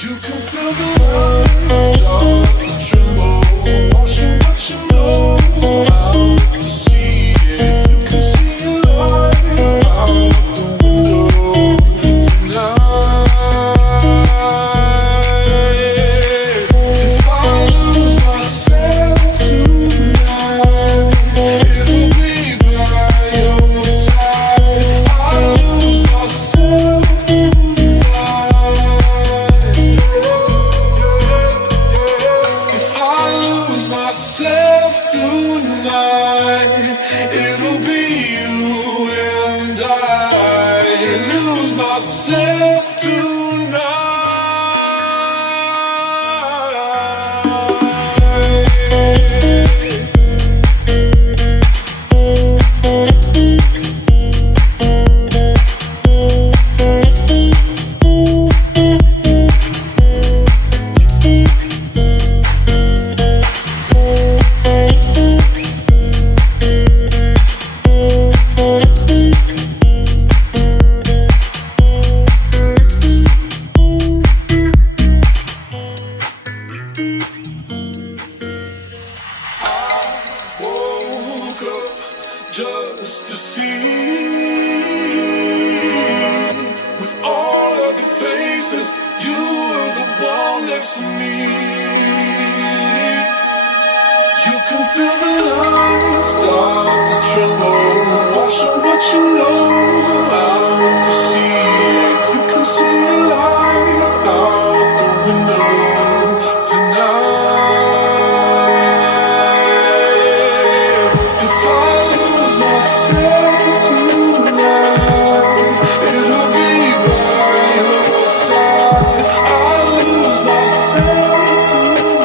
You can feel the lights start to tremble, watching what you know how to see it. You can see your life out the window tonight. If I lose myself tonight, it'll be by your side. I lose myself tonight. If I lose myself tonight, it'll be you and I lose myself tonight. Woke up just to see, with all of the faces, you were the one next to me. You can feel the lights start to tremble, watching what you know out to see it. You can see your life out the window tonight. If I lose myself tonight, it'll be by your side. I lose myself tonight.